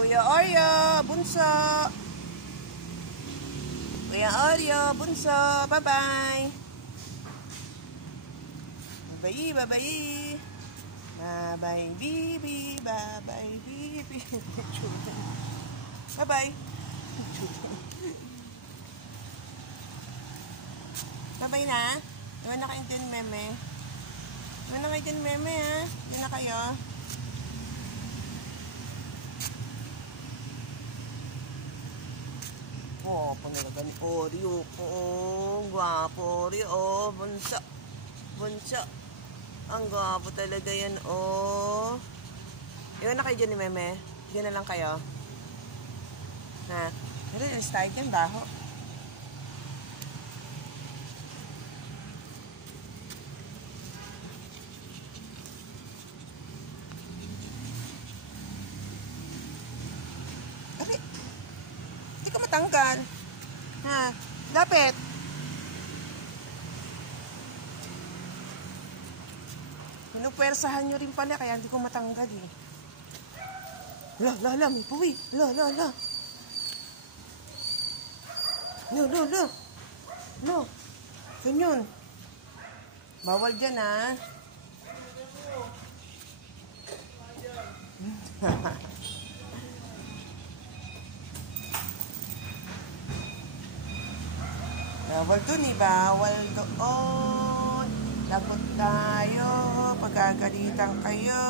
Kuya Oreo, bunso. Kuya Oreo, bunso. Bye-bye. Bye-bye, bye-bye. Bye-bye, baby. Bye-bye, baby. Bye-bye. Bye-bye na. Iwan na kayo din, meme. Iwan na kayo din, meme, ha? Iwan na kayo. Oh, panalaga ni Oreo. Oh, gwapo Oreo. Bunso. Bunso. Ang gwapo talaga yan, oh. Iwan na kayo dyan ni meme. Diyan na lang kayo. Ha? Pero yung style yan, baho. Okay. Hindi ka matanggal. Ha? Lapit. Pinupwersahan nyo rin pala, kaya hindi ko matanggal eh. La, may puwi. La. No. Ganyan. Bawal dyan, ha? Bawal dun eh. Bawal doon. Lagot tayo. Pagagalitan kayo.